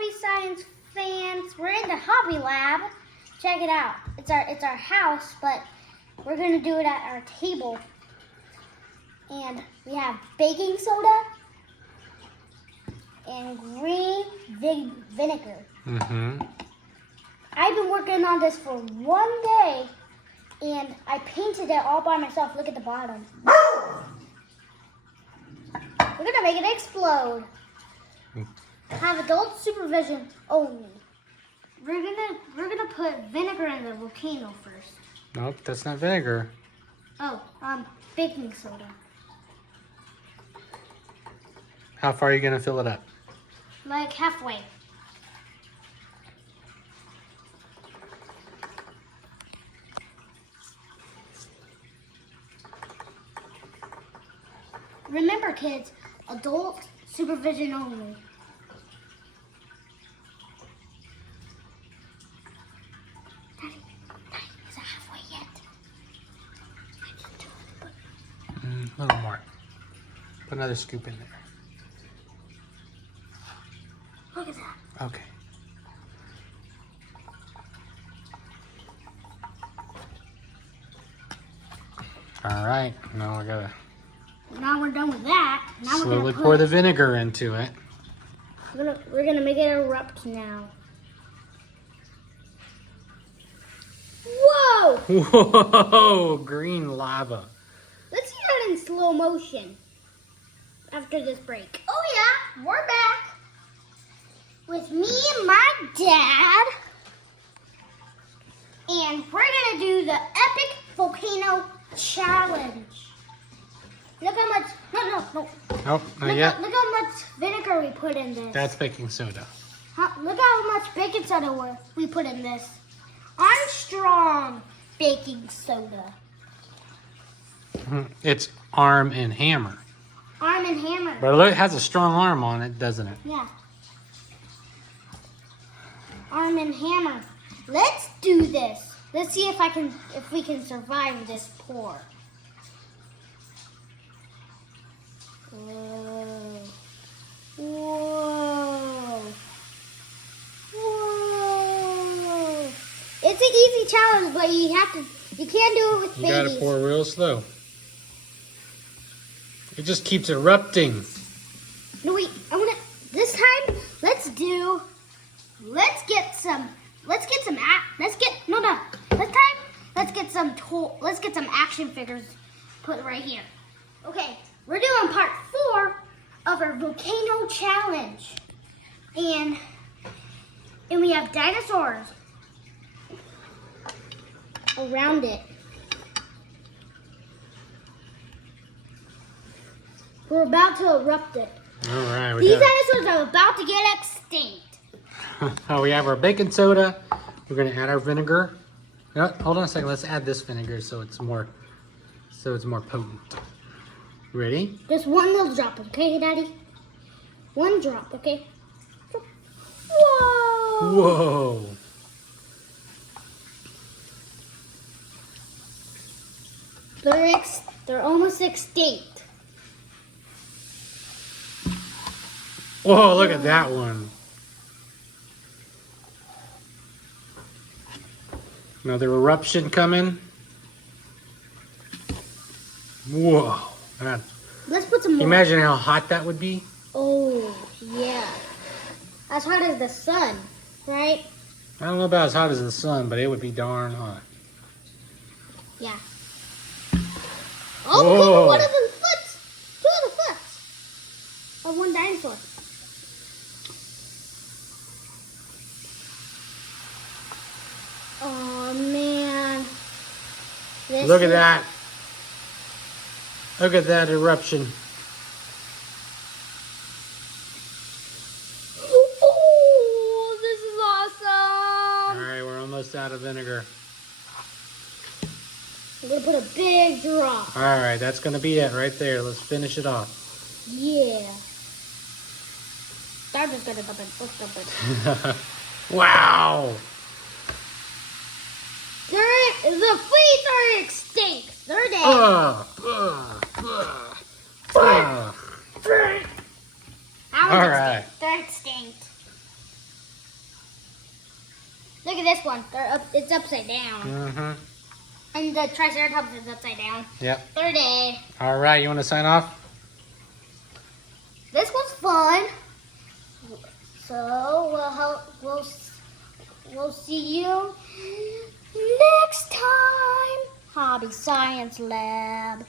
hobby science fans? We're in the hobby lab. Check it out. It's our house, but we're gonna do it at our table. And we have baking soda and green vinegar. Mm-hmm. I've been working on this for 1 day, and I painted it all by myself. Look at the bottom. We're gonna make it explode. Have adult supervision only. We're gonna put vinegar in the volcano first. Nope, that's not vinegar. Oh, baking soda. How far are you gonna fill it up? Like halfway. Remember, kids, adult supervision only. Daddy, is it halfway yet? A little more. Put another scoop in there. Look at that. Okay. All right, now we gotta Now we're done with that. Now slowly pour the vinegar into it. We're gonna make it erupt now. Whoa! Whoa, green lava. Let's see that in slow motion after this break. Oh yeah, we're back with me and my dad. And we're gonna do the epic volcano challenge. Look how much, no. Nope, not yet. Look how much vinegar we put in this. That's baking soda. Look how much baking soda we put in this. Armstrong baking soda. It's Arm and Hammer. Arm and Hammer. But look, it has a strong arm on it, doesn't it? Yeah. Arm and Hammer. Let's do this. Let's see if we can survive this pour. Whoa. Whoa. Whoa. It's an easy challenge, but you can't do it with babies. You gotta pour real slow. It just keeps erupting. No wait, this time let's get some action figures put right here. Okay, we're doing part 4 of our volcano challenge. And we have dinosaurs around it. We're about to erupt it. All right. These dinosaurs are about to get extinct. Oh, we have our baking soda. We're gonna add our vinegar. Hold on a second. Let's add this vinegar so it's more potent. Ready? Just one little drop, okay, Daddy? One drop, okay? Whoa! Whoa! They're almost extinct. Whoa! Look at that one. Another eruption coming. Whoa! Let's put some more. Imagine how hot that would be. Oh, yeah. As hot as the sun, right? I don't know about as hot as the sun, but it would be darn hot. Yeah. Oh, Whoa. look at one of the foots. 2 of the foots of one dinosaur. Oh, man. Look at that. Look at that eruption. Oh, this is awesome. All right, we're almost out of vinegar. I'm going to put a big drop. All right, that's going to be it right there. Let's finish it off. Yeah. Start just going to dump it. Let's dump it. Wow. The fleas are extinct. They're dead. All right. They're extinct. Look at this one. It's upside down. Mm-hmm. And the Triceratops is upside down. Yep. They're dead. All right, you want to sign off? This was fun. So we'll see you next time. Hobby Science Lab.